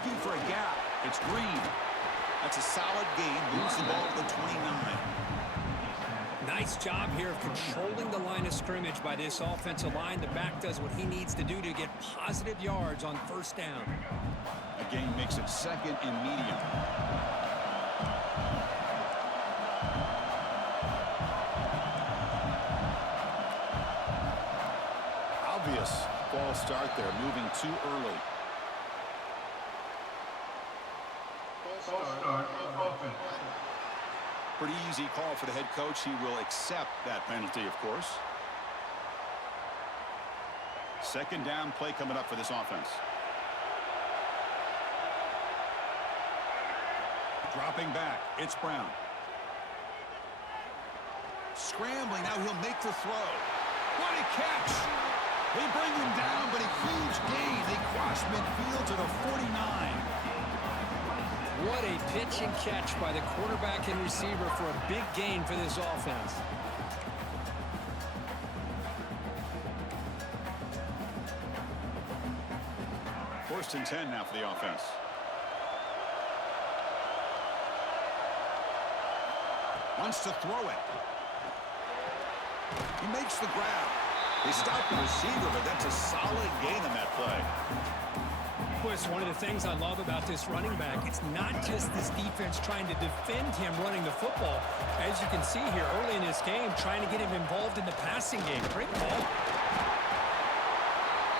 looking for a gap. It's Green. That's a solid gain. Moves the ball to the 29. Nice job here of controlling the line of scrimmage by this offensive line. The back does what he needs to do to get positive yards on first down. A gain makes it second and medium. Obvious false start there, moving too early. Pretty easy call for the head coach. He will accept that penalty, of course. Second down play coming up for this offense. Dropping back, it's Brown. Scrambling, now he'll make the throw. What a catch! They bring him down, but a huge gain. They cross midfield to the 49. What a pitch and catch by the quarterback and receiver for a big gain for this offense. First and 10 now for the offense. Wants to throw it. He makes the grab. They stop the receiver, but that's a solid gain on that play. Well, it's one of the things I love about this running back. It's not just this defense trying to defend him running the football. As you can see here early in this game, trying to get him involved in the passing game. Great ball.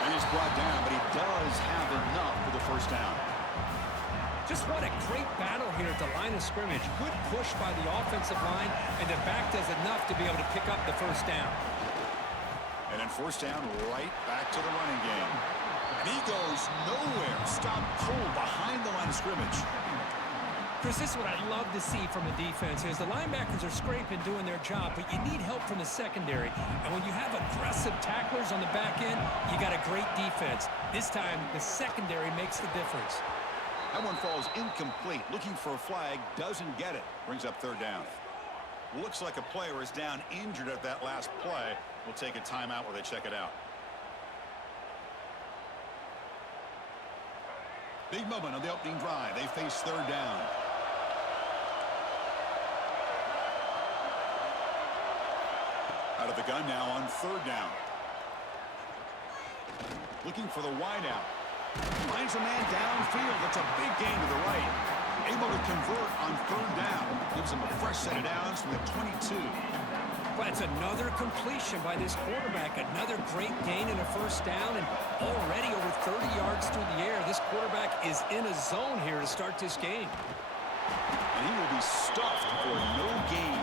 And he's brought down, but he does have enough for the first down. Just what a great battle here at the line of scrimmage. Good push by the offensive line, and the back does enough to be able to pick up the first down. And then first down, right back to the running game. And he goes nowhere. Stop cold behind the line of scrimmage. Chris, this is what I love to see from a defense is the linebackers are scraping, doing their job, but you need help from the secondary. And when you have aggressive tacklers on the back end, you got a great defense. This time, the secondary makes the difference. That one falls incomplete. Looking for a flag, doesn't get it. Brings up third down. Looks like a player is down injured at that last play. We'll take a timeout while they check it out. Big moment on the opening drive. They face third down. Out of the gun now on third down. Looking for the wideout. Finds a man downfield. That's a big gain to the right. Able to convert on third down. Gives him a fresh set of downs from the 22. Well, it's another completion by this quarterback. Another great gain in a first down, and already over 30 yards through the air. This quarterback is in a zone here to start this game. And he will be stuffed for no gain.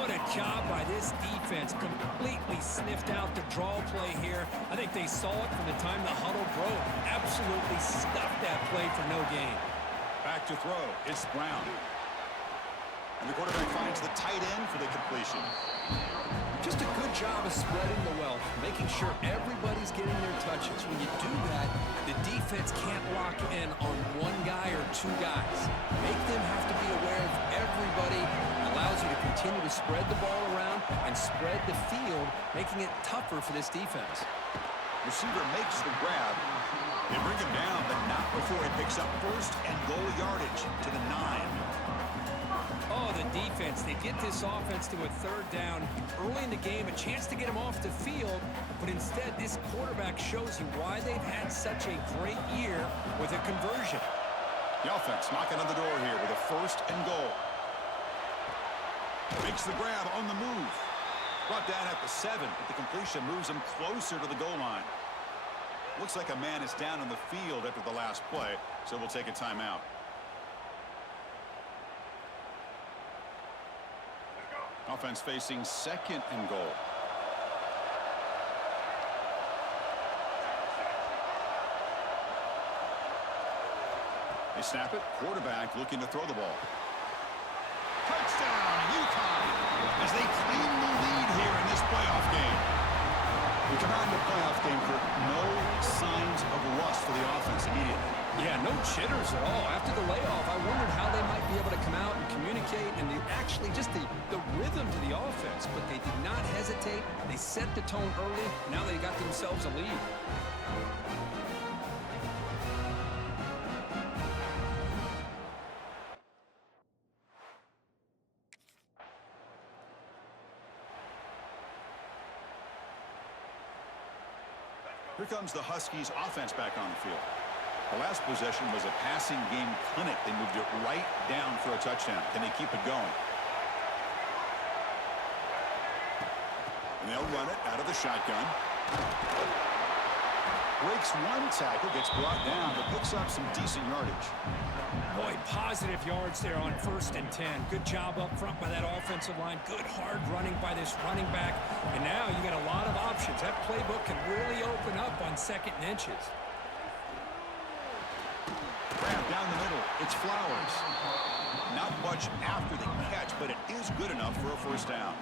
What a job by this defense. Completely sniffed out the draw play here. I think they saw it from the time the huddle broke. Absolutely stuffed that play for no gain. Back to throw. It's Brown. And the quarterback finds the tight end for the completion. Just a good job of spreading the wealth, making sure everybody's getting their touches. When you do that, the defense can't lock in on one guy or two guys. Make them have to be aware of everybody. Allows you to continue to spread the ball around and spread the field, making it tougher for this defense. Receiver makes the grab. They bring him down, but not before he picks up first and goal yardage to the 9. Oh, the defense. They get this offense to a third down early in the game, a chance to get him off the field, but instead this quarterback shows you why they've had such a great year with a conversion. The offense knocking on the door here with a first and goal. Makes the grab on the move. Brought down at the 7, but the completion moves him closer to the goal line. Looks like a man is down on the field after the last play, so we'll take a timeout. Offense facing second and goal. They snap it. Quarterback looking to throw the ball. Touchdown, UConn, as they claim the lead here in this playoff game. We come out in the playoff game for no signs of rust for the offense immediately. Yeah, no jitters at all. After the layoff, I wondered how they might be able to come out and communicate and actually just the rhythm to the offense, but they did not hesitate. They set the tone early. Now they got themselves a lead. Here comes the Huskies offense back on the field. The last possession was a passing game clinic. They moved it right down for a touchdown. Can they keep it going? And they'll run it out of the shotgun. Breaks one tackle, gets brought down, but picks up some decent yardage. Boy, positive yards there on 1st and 10. Good job up front by that offensive line. Good hard running by this running back. And now you got a lot of options. That playbook can really open up on 2nd and inches. Grab down the middle. It's Flowers. Not much after the catch, but it is good enough for a first down.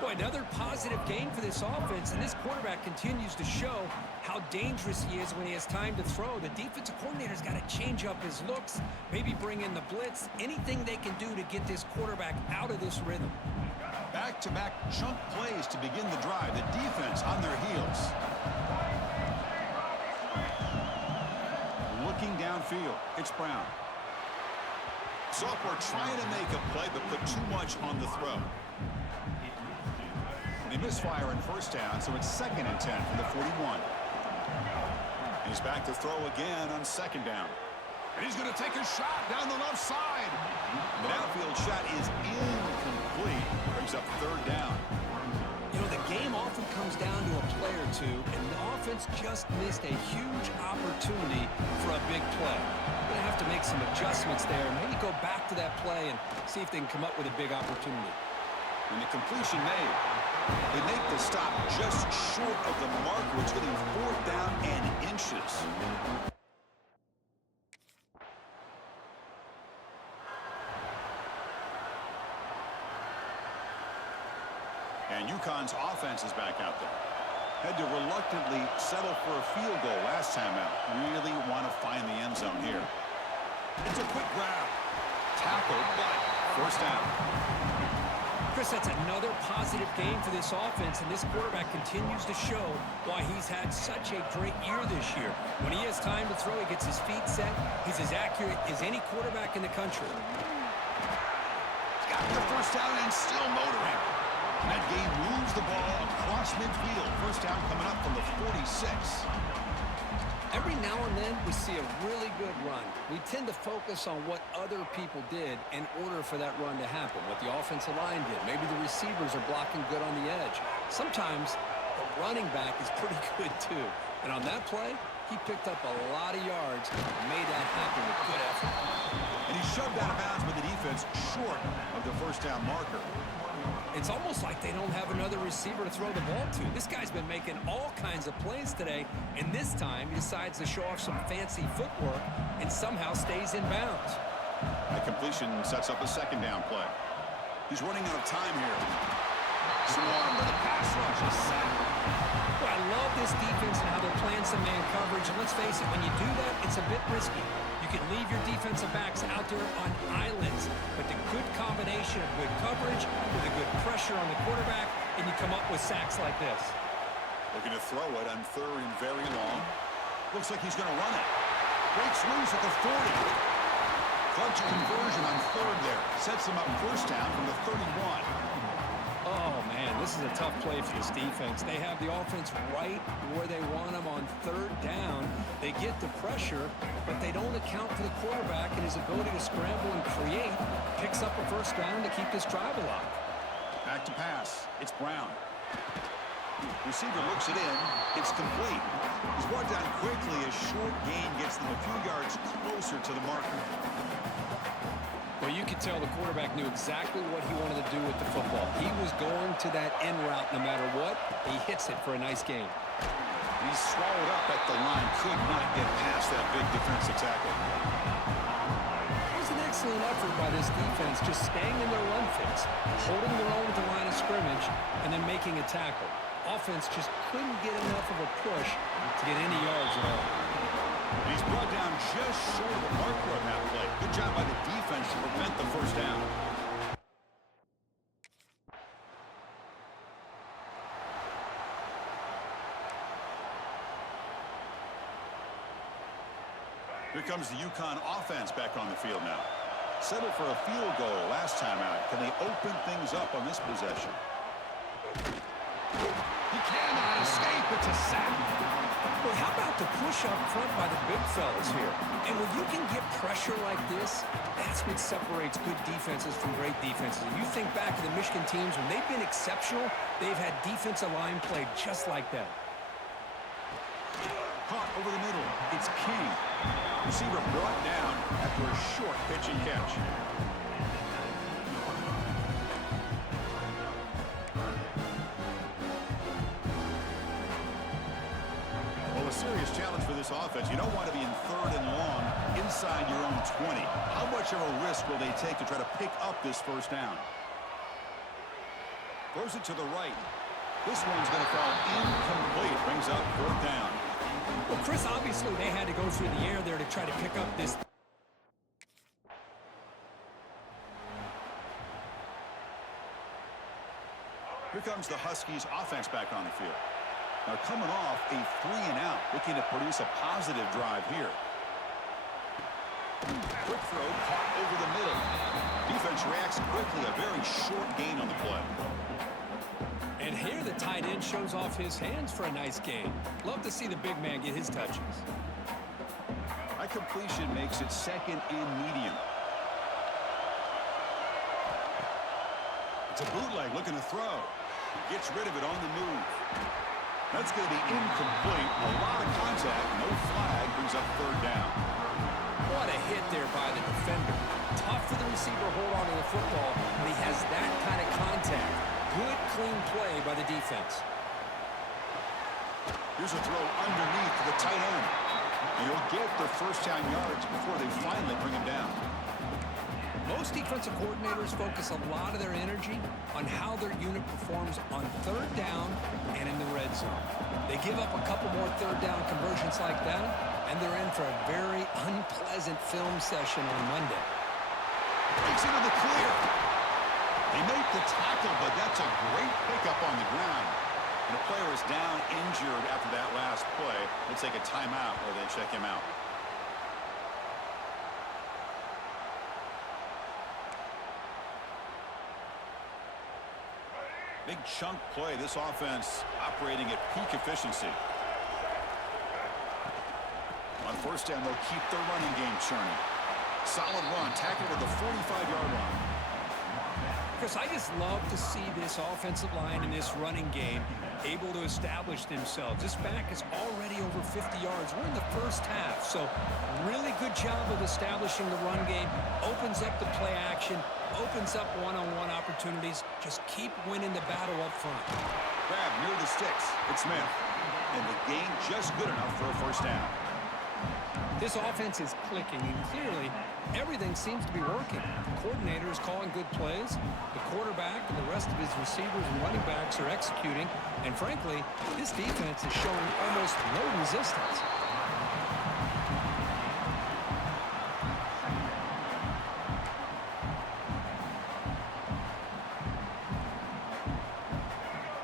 Boy, another positive game for this offense, and this quarterback continues to show how dangerous he is when he has time to throw. The defensive coordinator's got to change up his looks, maybe bring in the blitz, anything they can do to get this quarterback out of this rhythm. Back-to-back chunk plays to begin the drive. The defense on their heels. Looking downfield, it's Brown. Sophomore trying to make a play, but put too much on the throw. They misfire in first down, so it's 2nd and 10 from the 41. He's back to throw again on 2nd down. And he's going to take a shot down the left side. The downfield shot is incomplete. Brings up 3rd down. You know, the game often comes down to a play or two, and the offense just missed a huge opportunity for a big play. They're going to have to make some adjustments there, maybe go back to that play and see if they can come up with a big opportunity. And the completion made. They make the stop just short of the marker. It's getting 4th down and inches. And UConn's offense is back out there. Had to reluctantly settle for a field goal last time out. Really want to find the end zone here. It's a quick grab. Tackle, but first down. Chris, that's another positive game for this offense, and this quarterback continues to show why he's had such a great year this year. When he has time to throw, he gets his feet set. He's as accurate as any quarterback in the country. He's got the first down and still motoring. And that game moves the ball across midfield. First down coming up from the 46. Every now and then we see a really good run. We tend to focus on what other people did in order for that run to happen, what the offensive line did. Maybe the receivers are blocking good on the edge. Sometimes the running back is pretty good too. And on that play, he picked up a lot of yards and made that happen with good effort. And he shoved out of bounds with the defense short of the first down marker. It's almost like they don't have another receiver to throw the ball to. This guy's been making all kinds of plays today, and this time he decides to show off some fancy footwork and somehow stays in bounds. That completion sets up a 2nd down play. He's running out of time here. Swarmed with a pass rush. A sack. Well, I love this defense and how they're playing some man coverage, and let's face it, when you do that, it's a bit risky. You can leave your defensive backs out there on islands, but the good combination of good coverage with a good pressure on the quarterback, and you come up with sacks like this. Looking to throw it on 3rd and very long. Looks like he's going to run it. Breaks loose at the 40. Clutch conversion on 3rd there. Sets him up first down from the 31. Oh, man, this is a tough play for this defense. They have the offense right where they want them on 3rd down. They get the pressure, but they don't account for the quarterback and his ability to scramble and create. Picks up a first down to keep this drive alive. Back to pass. It's Brown. Receiver looks it in. It's complete. He's brought down quickly. A short gain gets them a few yards closer to the marker. Well, you could tell the quarterback knew exactly what he wanted to do with the football. He was going to that end route no matter what. He hits it for a nice gain. He's swallowed up at the line. Could not get past that big defensive tackle. It was an excellent effort by this defense, just staying in their run fits, holding their own at the line of scrimmage, and then making a tackle. Offense just couldn't get enough of a push to get any yards at all. He's brought down just short of the marker on that play. Good job by the defense to prevent the first down. Here comes the UConn offense back on the field now. Settled for a field goal last time out. Can they open things up on this possession? He He cannot escape. It's a sack. Well, how about the push up front by the big fellas here? And when you can get pressure like this, that's what separates good defenses from great defenses. And you think back to the Michigan teams, when they've been exceptional, they've had defensive line played just like that. Caught over the middle. It's King. Receiver brought down after a short pitch and catch. Well, a serious challenge for this offense. You don't want to be in 3rd and long inside your own 20. How much of a risk will they take to try to pick up this first down? Throws it to the right. This one's going to fall incomplete. Brings up 4th down. Well, Chris, obviously they had to go through the air there to try to pick up this. Here comes the Huskies offense back on the field. Now coming off a 3-and-out, looking to produce a positive drive here. Quick throw caught over the middle. Defense reacts quickly. A very short gain on the play. And here the tight end shows off his hands for a nice gain. Love to see the big man get his touches. High completion makes it 2nd and medium. It's a bootleg looking to throw. Gets rid of it on the move. That's going to be incomplete. A lot of contact. No flag. Brings up 3rd down. What a hit there by the defender. Tough for the receiver to hold on to the football when he has that kind of contact. Good, clean play by the defense. Here's a throw underneath to the tight end. And he'll get the first down yards before they finally bring him down. Most defensive coordinators focus a lot of their energy on how their unit performs on 3rd down and in the red zone. They give up a couple more 3rd down conversions like that, and they're in for a very unpleasant film session on Monday. Takes it to the clear. They make the tackle, but that's a great pickup on the ground. And the player is down injured after that last play. We'll take a timeout or they check him out. Big chunk play. This offense operating at peak efficiency. On 1st down, they'll keep their running game churning. Solid run, tackled at the 45-yard line. Chris, I just love to see this offensive line and this running game able to establish themselves. This back is already over 50 yards. We're in the first half, so really good job of establishing the run game. Opens up the play action, opens up one-on-one opportunities. Just keep winning the battle up front. Grab near the sticks. It's Smith. And the gain just good enough for a first down. This offense is clicking, and clearly everything seems to be working. The coordinator is calling good plays. The quarterback and the rest of his receivers and running backs are executing. And frankly, this defense is showing almost no resistance.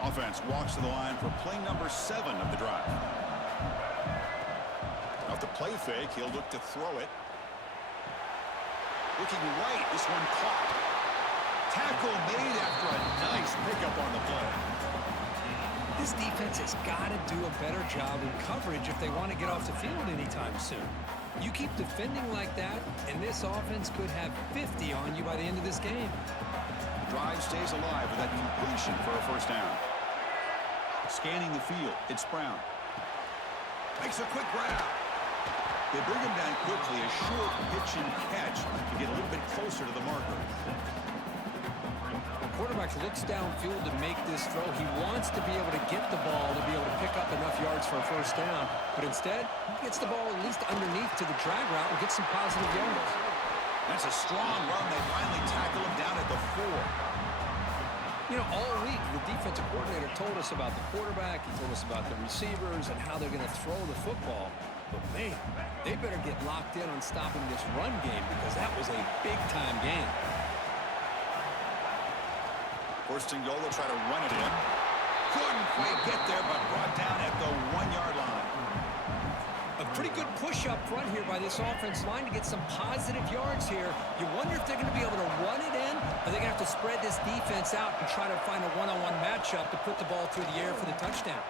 Offense walks to the line for play number 7 of the drive. Off the play fake, he'll look to throw it. Looking right, this one caught. Tackle made after a nice pickup on the play. This defense has got to do a better job in coverage if they want to get off the field anytime soon. You keep defending like that, and this offense could have 50 on you by the end of this game. Drive stays alive with that completion for a first down. Scanning the field, it's Brown. Makes a quick grab. They bring him down quickly, a short pitch and catch to get a little bit closer to the marker. The quarterback looks downfield to make this throw. He wants to be able to get the ball to be able to pick up enough yards for a first down, but instead, he gets the ball at least underneath to the drag route and gets some positive yards. That's a strong run. They finally tackle him down at the 4. You know, all week, the defensive coordinator told us about the quarterback. He told us about the receivers and how they're going to throw the football. But, man, they better get locked in on stopping this run game because that was a big-time game. First and goal, they'll try to run it in. Couldn't quite get there, but brought down at the 1-yard line. A pretty good push up front here by this offense line to get some positive yards here. You wonder if they're going to be able to run it in, or they're going to have to spread this defense out and try to find a one-on-one matchup to put the ball through the air for the touchdown.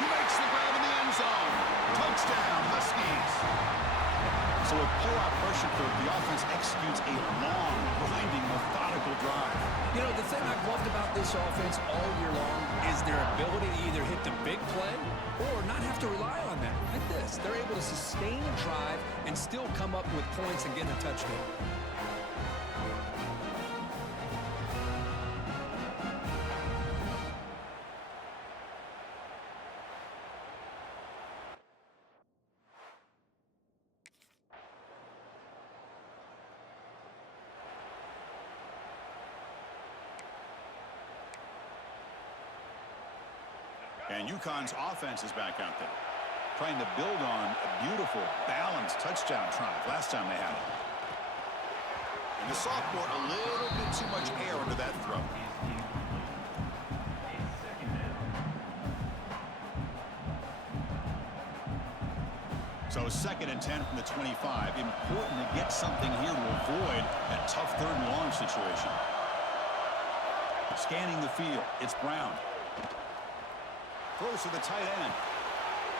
He makes the grab in the end zone. Touchdown, Huskies. So with pull-out pressure curve, the offense executes a long, grinding, methodical drive. You know, the thing I've loved about this offense all year long is their ability to either hit the big play or not have to rely on that. Like this, they're able to sustain a drive and still come up with points and get a touchdown. And UConn's offense is back out there, trying to build on a beautiful, balanced touchdown drive last time they had it. And the sophomore, a little bit too much air under that throw. So 2nd and 10 from the 25. Important to get something here to avoid that tough 3rd and long situation. Scanning the field, it's Brown. Throws to the tight end.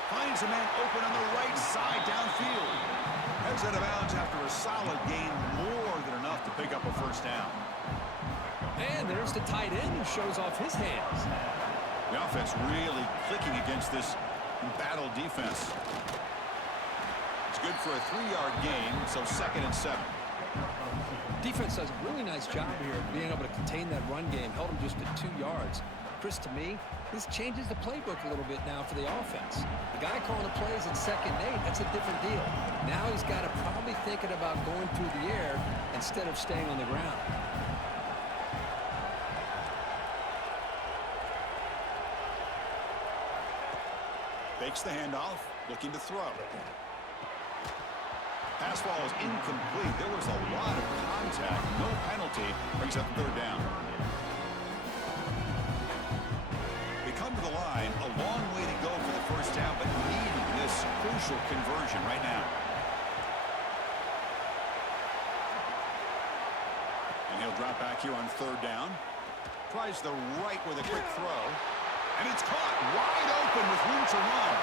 Finds a man open on the right side downfield. Heads out of bounds after a solid gain, more than enough to pick up a 1st down. And there's the tight end who shows off his hands. The offense really clicking against this embattled defense. It's good for a 3-yard gain, so 2nd and 7. Defense does a really nice job here of being able to contain that run game. Held him just at 2 yards. Chris, to me, this changes the playbook a little bit now for the offense. The guy calling the plays in 2nd and 8, that's a different deal. Now he's got to probably thinking about going through the air instead of staying on the ground. Fakes the handoff, looking to throw. Pass ball is incomplete. There was a lot of contact. No penalty. Brings up 3rd down. They come to the line. A long way to go for the 1st down, but needing this crucial conversion right now. And he'll drop back here on 3rd down. Tries the right with a quick throw. And it's caught wide open with room to run.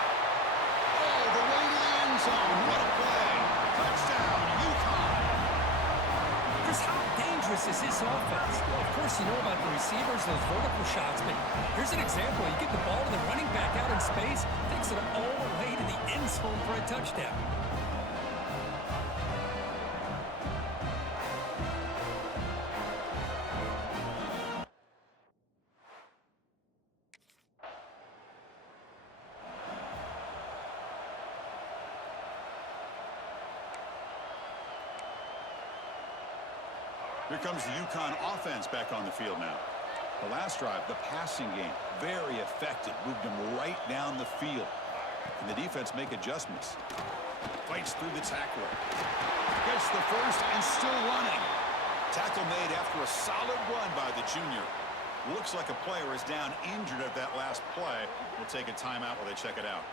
Oh, the way to the end zone. What a play. Touchdown, UConn. Chris, how dangerous is this offense? Well, of course, you know about the receivers, those vertical shots, but here's an example. You get the ball to the running back out in space, takes it all the way to the end zone for a touchdown. Here comes the UConn offense back on the field now. The last drive, the passing game, very effective. Moved them right down the field. And the defense make adjustments. Fights through the tackler. Gets the 1st and still running. Tackle made after a solid run by the junior. Looks like a player is down injured at that last play. We'll take a timeout while they check it out.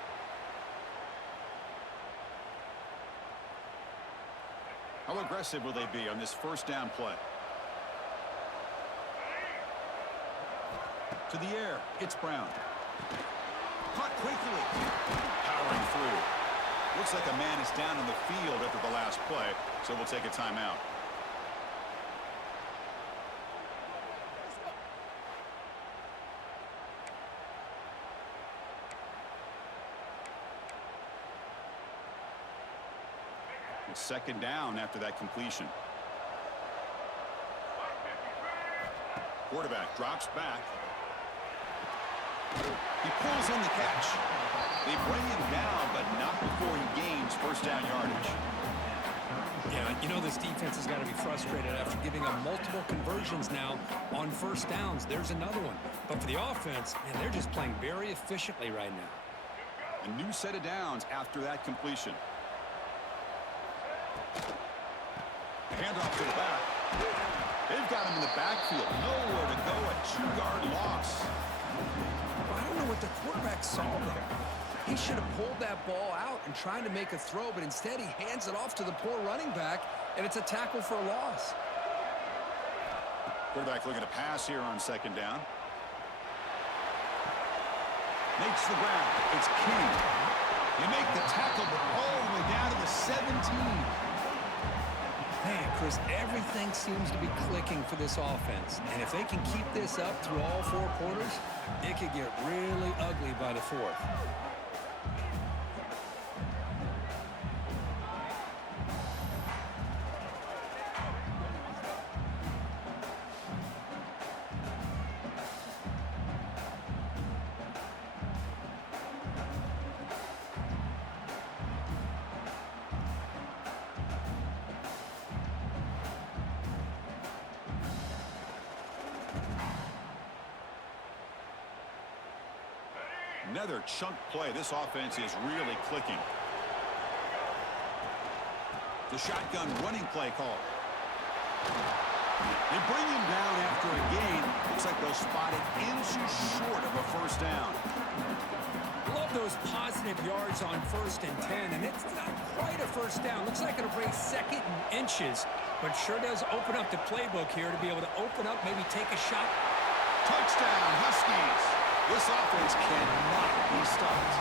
How aggressive will they be on this 1st down play? To the air, it's Brown. Caught quickly. Powering through. Looks like a man is down in the field after the last play, so we'll take a timeout. It's 2nd down after that completion. Quarterback drops back. He pulls in the catch. They bring him down, but not before he gains 1st down yardage. Yeah, you know this defense has got to be frustrated after giving up multiple conversions now on 1st downs. There's another one. But for the offense, man, they're just playing very efficiently right now. A new set of downs after that completion. Handoff to the back. They've got him in the backfield. Nowhere to go. A 2-yard loss. I don't know what the quarterback saw there. He should have pulled that ball out and tried to make a throw, but instead he hands it off to the poor running back, and it's a tackle for a loss. Quarterback looking to pass here on second down. Makes the ground. It's King. They make the tackle, but all the way down to the 17. Man, Chris, everything seems to be clicking for this offense. And if they can keep this up through all 4 quarters, it could get really ugly by the 4th. Another chunk play. This offense is really clicking. The shotgun running play call. They bring him down after a gain. Looks like they'll spot it inches short of a first down. Love those positive yards on 1st and 10, and it's not quite a first down. Looks like it'll bring 2nd and inches, but sure does open up the playbook here to be able to open up, maybe take a shot. Touchdown, Huskies. This offense cannot be stopped.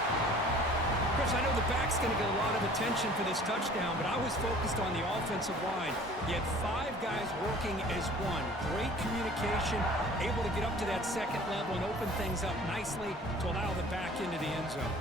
Chris, I know the back's going to get a lot of attention for this touchdown, but I was focused on the offensive line. You had 5 guys working as one. Great communication, able to get up to that 2nd level and open things up nicely to allow the back into the end zone.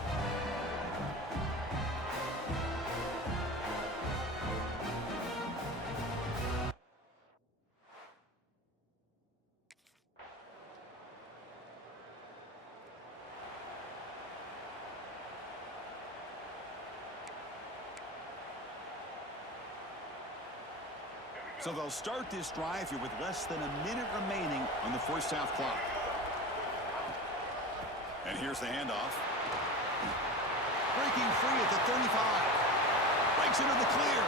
So they'll start this drive here with less than a minute remaining on the first half clock. And here's the handoff. Breaking free at the 35. Breaks into the clear.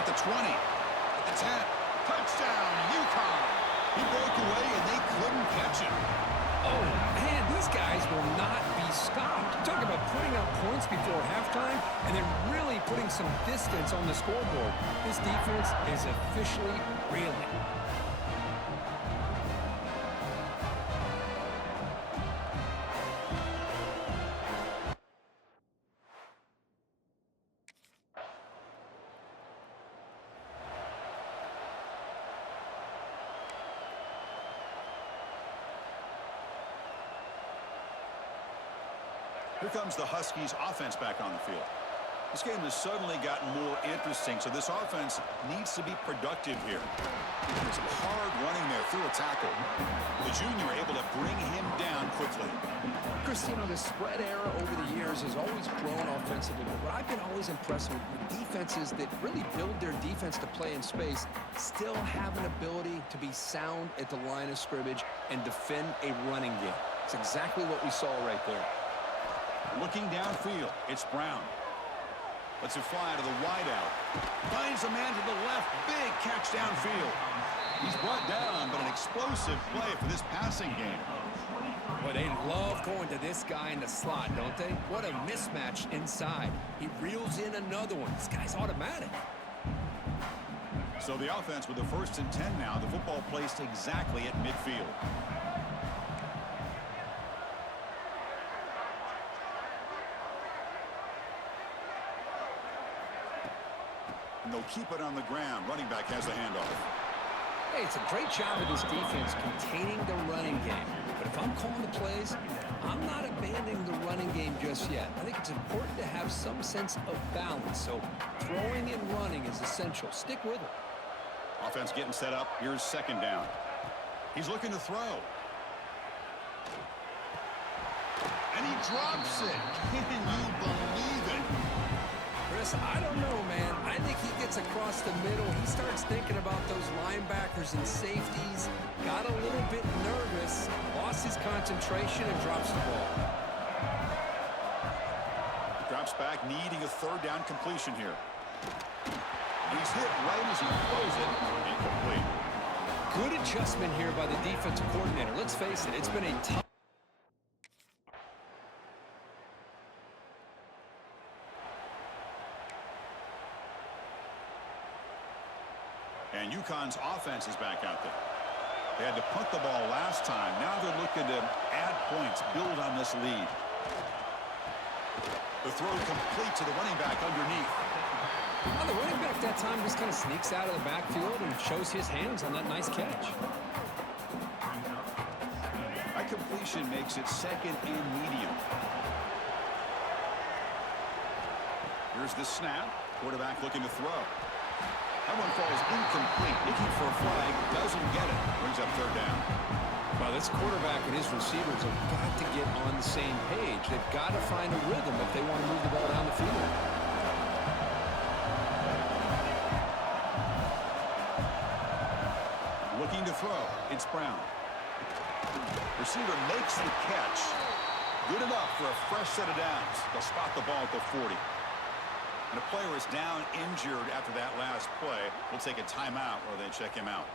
At the 20. At the 10. Touchdown, UConn. He broke away and they couldn't catch him. Oh, man, these guys will not be stopped. Talk about putting up points before halftime and then really putting some distance on the scoreboard. This defense is officially reeling. Here comes the Huskies offense back on the field. This game has suddenly gotten more interesting, so this offense needs to be productive here. Some hard running there through a tackle. The junior able to bring him down quickly. Chris, you know, the spread era over the years has always grown offensively, but what I've been always impressed with defenses that really build their defense to play in space still have an ability to be sound at the line of scrimmage and defend a running game. It's exactly what we saw right there. Looking downfield, it's Brown. Lets it fly to the wideout. Finds a man to the left. Big catch downfield. He's brought down, but an explosive play for this passing game. Well, they love going to this guy in the slot, don't they? What a mismatch inside. He reels in another one. This guy's automatic. So the offense with the 1st and 10 now. The football placed exactly at midfield. And they'll keep it on the ground. Running back has the handoff. Hey, it's a great job of this defense containing the running game. But if I'm calling the plays, I'm not abandoning the running game just yet. I think it's important to have some sense of balance. So throwing and running is essential. Stick with it. Offense getting set up. Here's 2nd down. He's looking to throw. And he drops it. Can you believe it? Chris, I don't know, man. I think he gets across the middle. He starts thinking about those linebackers and safeties. Got a little bit nervous, lost his concentration, and drops the ball. Drops back, needing a 3rd down completion here. He's hit right as he throws it. Incomplete. Good adjustment here by the defensive coordinator. Let's face it, it's been a tough. And UConn's offense is back out there. They had to punt the ball last time. Now they're looking to add points, build on this lead. The throw complete to the running back underneath. Well, the running back that time just kind of sneaks out of the backfield and shows his hands on that nice catch. That completion makes it second and medium. Here's the snap. Quarterback looking to throw. That one falls incomplete. Looking for a flag. Doesn't get it. Brings up third down. Well, this quarterback and his receivers have got to get on the same page. They've got to find a rhythm if they want to move the ball down the field. Looking to throw. It's Brown. Receiver makes the catch. Good enough for a fresh set of downs. They'll spot the ball at the 40. And a player is down injured after that last play. We'll take a timeout while they check him out.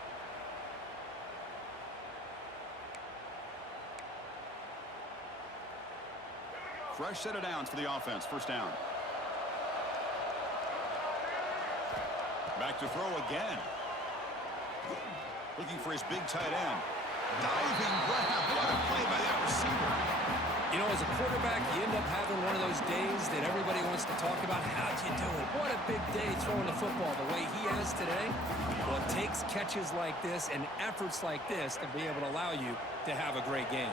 Fresh set of downs for the offense. First down. Back to throw again. Looking for his big tight end. Diving grab. What a play by that receiver. You know, as a quarterback, you end up having one of those days that everybody wants to talk about. How'd you do it? What a big day throwing the football the way he has today. Well, it takes catches like this and efforts like this to be able to allow you to have a great game.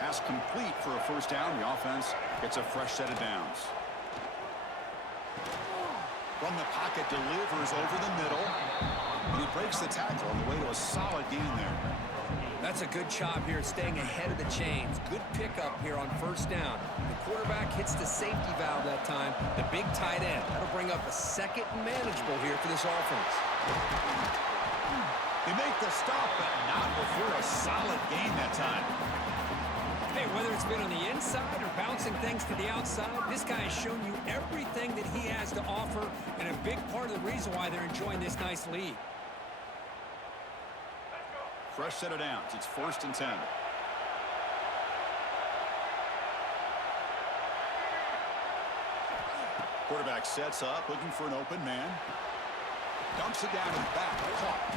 Pass complete for a first down. The offense gets a fresh set of downs. From the pocket, delivers over the middle. And he breaks the tackle on the way to a solid gain there. That's a good job here, staying ahead of the chains. Good pickup here on first down. The quarterback hits the safety valve that time. The big tight end. That'll bring up a second and manageable here for this offense. They make the stop, but not before a solid gain that time. Hey, whether it's been on the inside or bouncing things to the outside, this guy has shown you everything that he has to offer, and a big part of the reason why they're enjoying this nice lead. Fresh set of downs. It's 1st and 10. Quarterback sets up, looking for an open man. Dumps it down and back. Caught.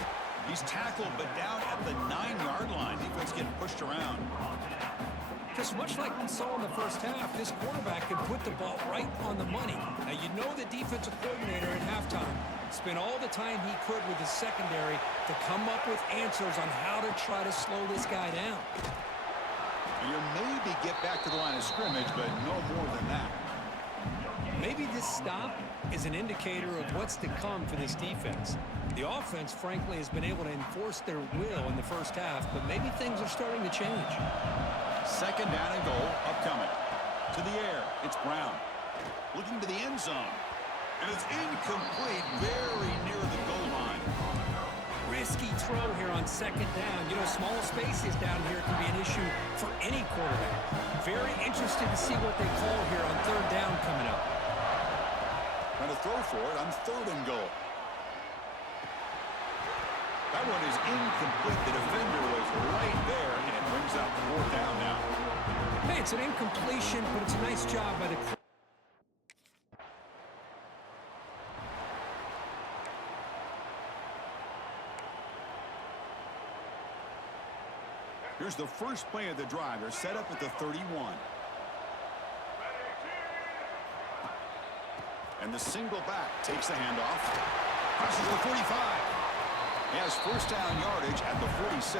He's tackled, but down at the 9-yard line. Defense getting pushed around. Just much like we saw in the first half, this quarterback can put the ball right on the money. Now, you know the defensive coordinator at halftime spent all the time he could with his secondary to come up with answers on how to try to slow this guy down. You maybe get back to the line of scrimmage, but no more than that. Maybe this stop is an indicator of what's to come for this defense. The offense, frankly, has been able to enforce their will in the first half, but maybe things are starting to change. Second down and goal, upcoming. To the air, it's Brown. Looking to the end zone. And it's incomplete, very near the goal line. Risky throw here on second down. You know, small spaces down here can be an issue for any quarterback. Very interested to see what they call here on third down coming up. Trying to throw for it on 3rd and goal. That one is incomplete. The defender was right there, and it brings up 4th down now. Hey, it's an incompletion, but it's a nice job by the... Here's the first play of the drive. They're set up at the 31. And the single back takes the handoff. Crosses the 45. He has first down yardage at the 46.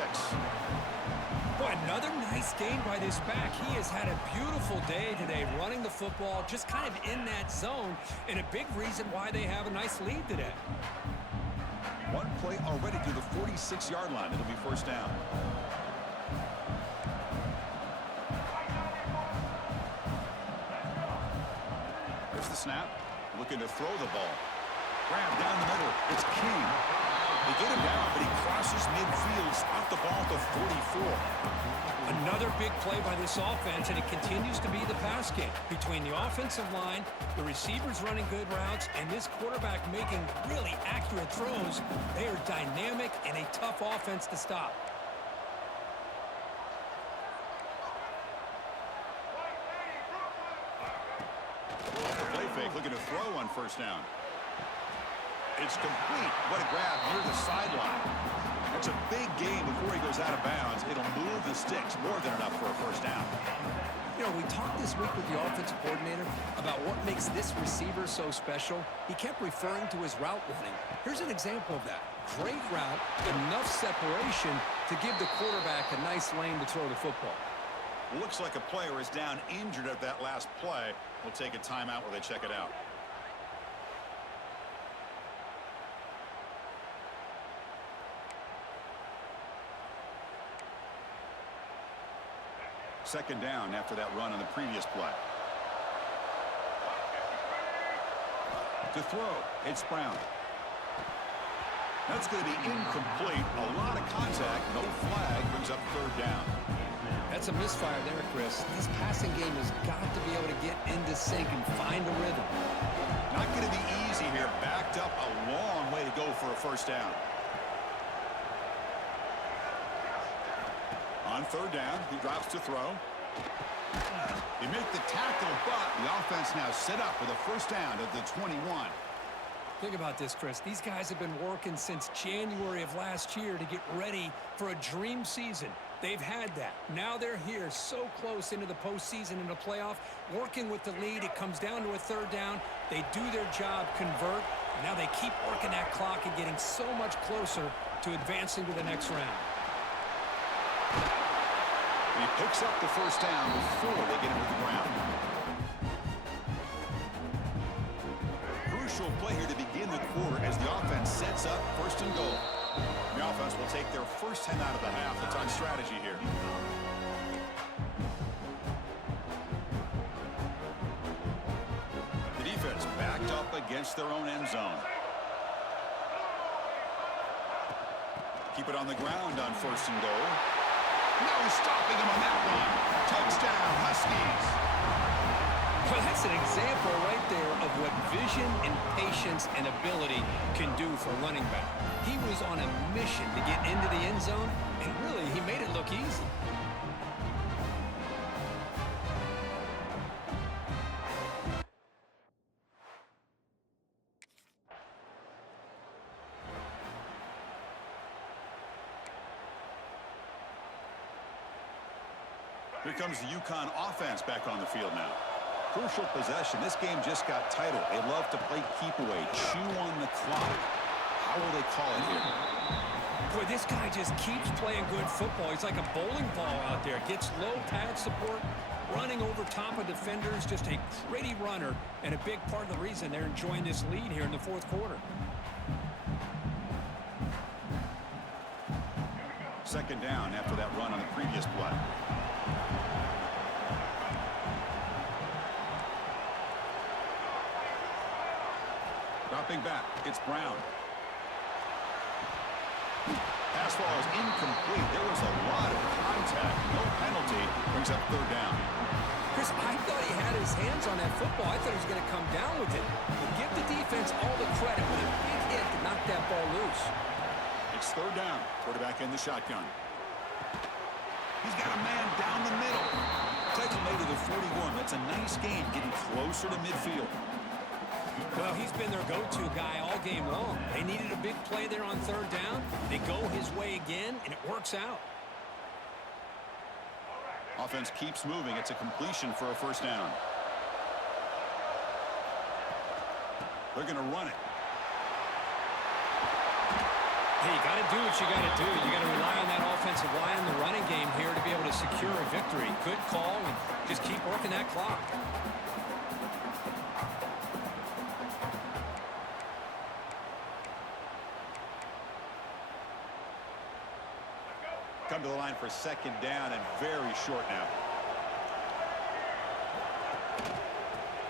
Boy, another nice gain by this back. He has had a beautiful day today running the football, just kind of in that zone, and a big reason why they have a nice lead today. One play already to the 46-yard line. It'll be first down. Here's the snap. Looking to throw the ball. Grab down the middle. It's King. They get him down, but he crosses midfield. Spot the ball to 44. Another big play by this offense, and it continues to be the pass game. Between the offensive line, the receivers running good routes, and this quarterback making really accurate throws, they are dynamic and a tough offense to stop. Play fake, looking to throw on first down. It's complete. What a grab near the sideline. It's a big game before he goes out of bounds. It'll move the sticks more than enough for a first down. You know, we talked this week with the offensive coordinator about what makes this receiver so special. He kept referring to his route running. Here's an example of that. Great route, enough separation to give the quarterback a nice lane to throw the football. Looks like a player is down injured at that last play. We'll take a timeout while they check it out. Second down after that run on the previous play. To throw, it's Brown. That's going to be incomplete. A lot of contact. No flag. Brings up third down. That's a misfire there, Chris. This passing game has got to be able to get into sync and find a rhythm. Not going to be easy here. Backed up a long way to go for a first down. On third down, he drops to throw. They make the tackle, but the offense now set up with a first down at the 21. Think about this, Chris. These guys have been working since January of last year to get ready for a dream season. They've had that. Now they're here so close into the postseason and the playoff, working with the lead. It comes down to a third down. They do their job, convert. Now they keep working that clock and getting so much closer to advancing to the next round. He picks up the first down before they get him to the ground. Crucial play here to begin the quarter as the offense sets up first and goal. The offense will take their first 10 out of the half. It's on strategy here. The defense backed up against their own end zone. Keep it on the ground on first and goal. No stopping him on that one. Touchdown, Huskies. Well, that's an example right there of what vision and patience and ability can do for a running back. He was on a mission to get into the end zone, and really, he made it look easy. Here comes the UConn offense back on the field now. Crucial possession. This game just got tighter. They love to play keep away, chew on the clock. How will they call it here? Boy, this guy just keeps playing good football. He's like a bowling ball out there. Gets low pad support, running over top of defenders. Just a gritty runner, and a big part of the reason they're enjoying this lead here in the fourth quarter. Second down after that run on the previous play. Dropping back, it's Brown. Pass ball is incomplete. There was a lot of contact. No penalty. Brings up third down. Chris, I thought he had his hands on that football. I thought he was going to come down with it. But give the defense all the credit with a big hit to knock that ball loose. It's third down. Quarterback in the shotgun. He's got a man down the middle. Tackle made to the 41. That's a nice gain, getting closer to midfield. Well, he's been their go-to guy all game long. They needed a big play there on third down. They go his way again, and it works out. Offense keeps moving. It's a completion for a first down. They're going to run it. Hey, you got to do what you got to do. You got to rely on that offensive line in the running game here to be able to secure a victory. Good call, and just keep working that clock. Come to the line for second down and very short now.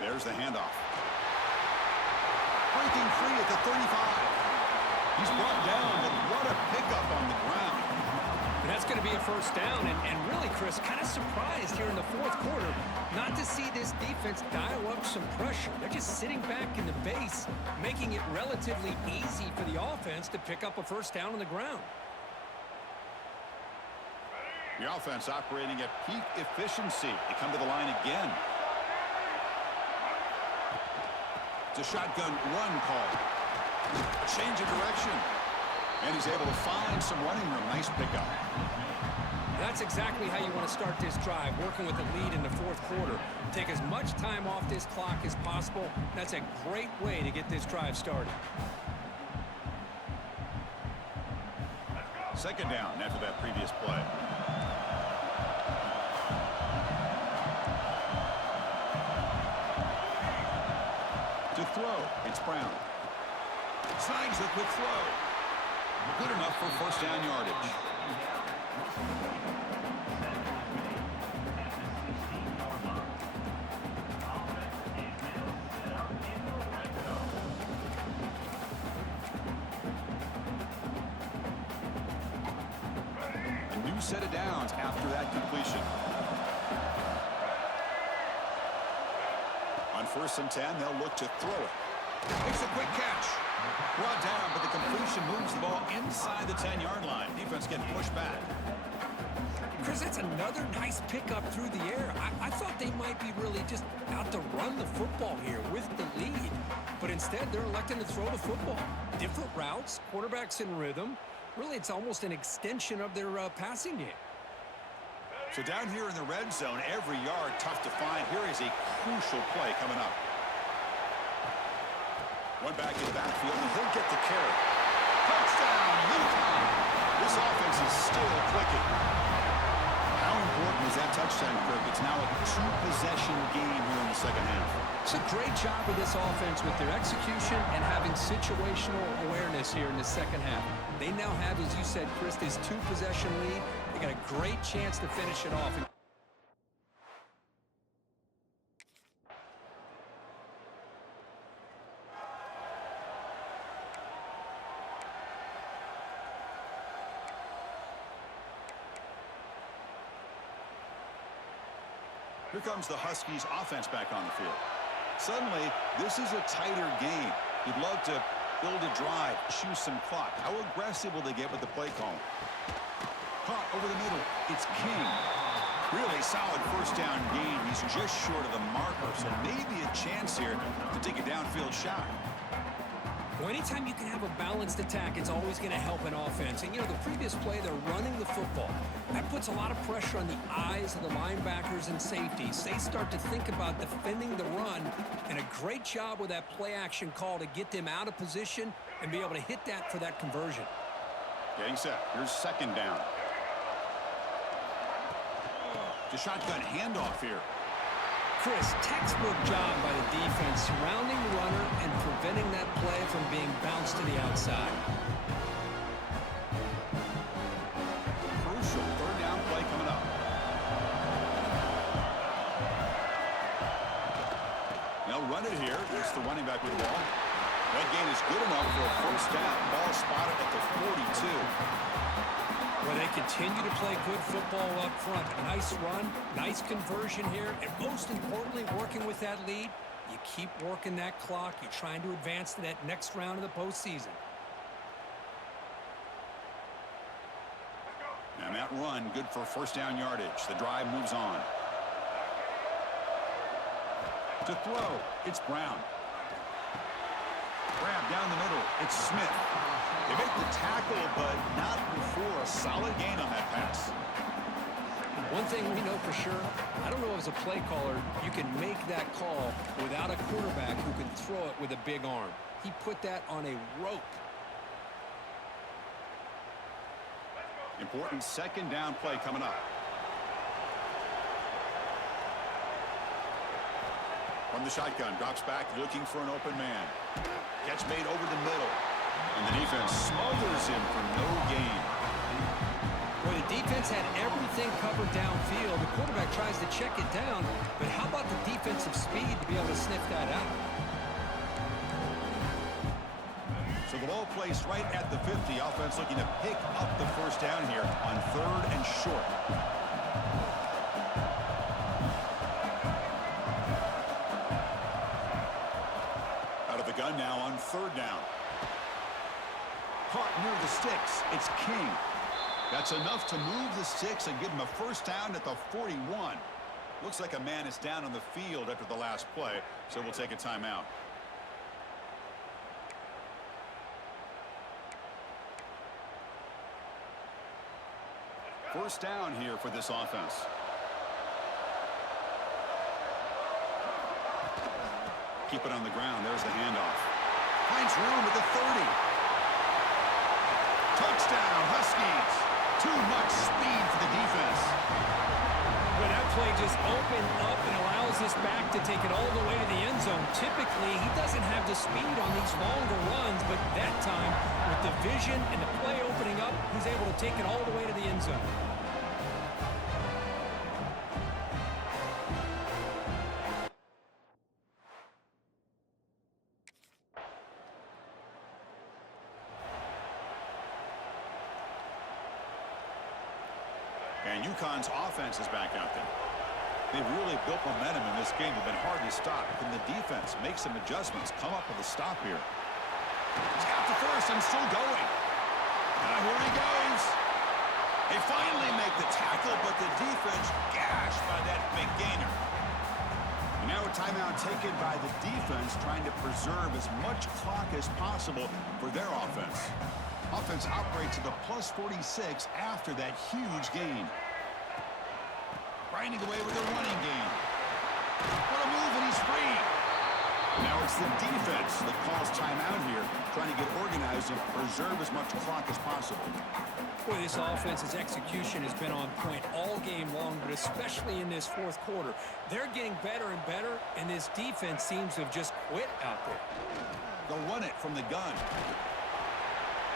There's the handoff. Breaking free at the 35. He's brought down, but what a pickup on the ground. And that's going to be a first down. And really, Chris, kind of surprised here in the fourth quarter not to see this defense dial up some pressure. They're just sitting back in the base, making it relatively easy for the offense to pick up a first down on the ground. The offense operating at peak efficiency. They come to the line again. It's a shotgun run call. A change of direction. And he's able to find some running room. Nice pickup. That's exactly how you want to start this drive, working with a lead in the fourth quarter. Take as much time off this clock as possible. That's a great way to get this drive started. Second down after that previous play. To throw, it's Brown. Signs the quick throw. Good enough for first down yardage. A new set of downs after that completion. On 1st and 10, they'll look to throw it. Makes a quick catch. Brought down, but the completion moves the ball inside the 10-yard line. Defense getting pushed back. Chris, that's another nice pickup through the air. I thought they might be really just out to run the football here with the lead. But instead, they're electing to throw the football. Different routes, quarterbacks in rhythm. Really, it's almost an extension of their passing game. So down here in the red zone, every yard tough to find. Here is a crucial play coming up. One back in the backfield, and he'll get the carry. Touchdown, Utah! This offense is still clicking. How important was that touchdown, Kirk? It's now a two-possession game here in the second half. It's a great job of this offense with their execution and having situational awareness here in the second half. They now have, as you said, Chris, this two-possession lead. They got a great chance to finish it off. Here comes the Huskies offense back on the field. Suddenly, this is a tighter game. You'd love to build a drive, choose some clock. How aggressive will they get with the play call? Caught over the middle. It's King. Really solid first down gain. He's just short of the marker, so maybe a chance here to take a downfield shot. Well, anytime you can have a balanced attack, it's always going to help an offense. And, you know, the previous play, they're running the football. That puts a lot of pressure on the eyes of the linebackers and safeties. They start to think about defending the run, and a great job with that play-action call to get them out of position and be able to hit that for that conversion. Getting set. Here's second down. The shotgun handoff here. Chris, textbook job by the defense surrounding the runner and preventing that play from being bounced to the outside. Crucial third down play coming up. They'll run it here. It's the running back with the ball. That gain is good enough for a first down. Ball spotted at the 42. Well, they continue to play good football up front. Nice run, nice conversion here, and most importantly, working with that lead, you keep working that clock. You're trying to advance to that next round of the postseason. And that run, good for first down yardage. The drive moves on. To throw, it's Brown. Grab down the middle, it's Smith. They make the tackle, but not before a solid gain on that pass. One thing we know for sure, I don't know as a play caller, you can make that call without a quarterback who can throw it with a big arm. He put that on a rope. Important second down play coming up. From the shotgun, drops back, looking for an open man. Catch made over the middle. And the defense smothers him for no gain. Well, the defense had everything covered downfield. The quarterback tries to check it down, but how about the defensive speed to be able to sniff that out? So the ball placed right at the 50. Offense looking to pick up the first down here on 3rd and short. Out of the gun now on 3rd down. Caught near the sticks. It's King. That's enough to move the sticks and give him a first down at the 41. Looks like a man is down on the field after the last play, so we'll take a timeout. First down here for this offense. Keep it on the ground. There's the handoff. Finds room at the 30. Touchdown, Huskies. Too much speed for the defense. Well, that play just opened up and allows this back to take it all the way to the end zone. Typically, he doesn't have the speed on these longer runs, but that time, with the vision and the play opening up, he's able to take it all the way to the end zone. And UConn's offense is back out there. They've really built momentum in this game. They've been hard to stop. Can the defense make some adjustments, come up with a stop here? He's got the first and still going. Here he goes. They finally make the tackle, but the defense gashed by that big gainer. And now a timeout taken by the defense, trying to preserve as much clock as possible for their offense. Offense operates at the plus 46 after that huge gain. Grinding away with a running game. What a move, and he's free. Now it's the defense that calls timeout here, trying to get organized and preserve as much clock as possible. Boy, this offense's execution has been on point all game long, but especially in this fourth quarter. They're getting better and better, and this defense seems to have just quit out there. They'll run it from the gun.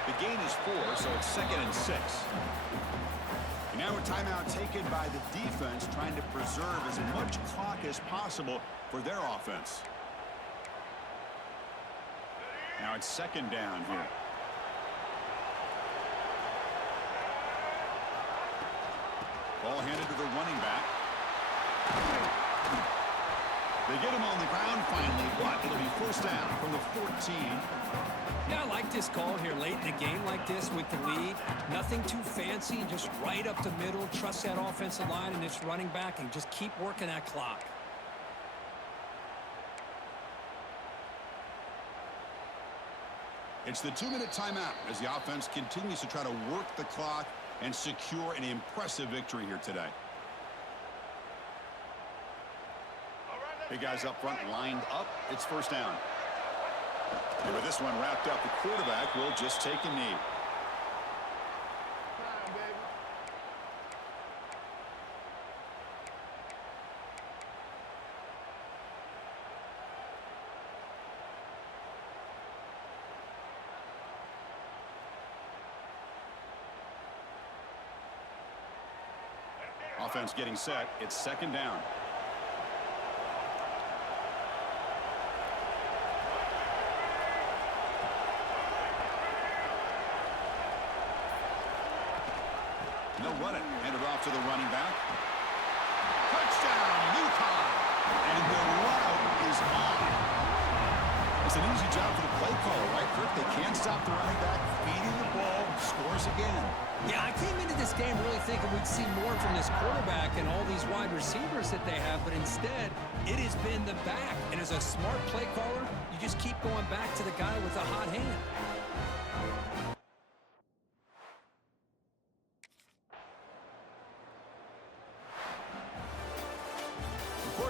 The gain is 4, so it's 2nd and 6. And now a timeout taken by the defense, trying to preserve as much clock as possible for their offense. Now it's 2nd down here. Ball handed to the running back. They get him on the ground finally, but it'll be first down from the 14. Yeah, I like this call here late in a game like this with the lead. Nothing too fancy, just right up the middle. Trust that offensive line and this running back and just keep working that clock. It's the 2-minute timeout as the offense continues to try to work the clock and secure an impressive victory here today. Hey, guys up front lined up. It's first down. And with this one wrapped up, the quarterback will just take a knee. Offense getting set. It's 2nd down. They'll run it. Hand it off to the running back. Touchdown, UConn. And the route is on. It's an easy job for the play caller, right, Kirk? They can't stop the running back. Feeding the ball. Scores again. Yeah, I came into this game really thinking we'd see more from this quarterback and all these wide receivers that they have, but instead, it has been the back. And as a smart play caller, you just keep going back to the guy with the hot hand.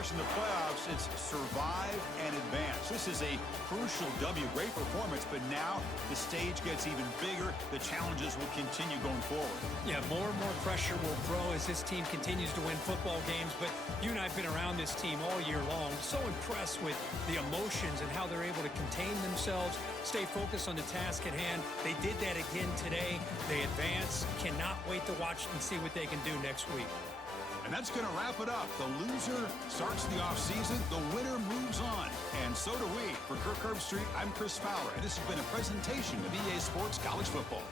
In the playoffs, it's survive and advance. This is a crucial W. Great performance, but now the stage gets even bigger. The challenges will continue going forward. Yeah, more and more pressure will grow as this team continues to win football games, but you and I have been around this team all year long. So impressed with the emotions and how they're able to contain themselves, stay focused on the task at hand. They did that again today. They advance. Cannot wait to watch and see what they can do next week. And that's going to wrap it up. The loser starts the offseason. The winner moves on. And so do we. For Kirk Herbstreit, I'm Chris Fowler. And this has been a presentation of EA Sports College Football.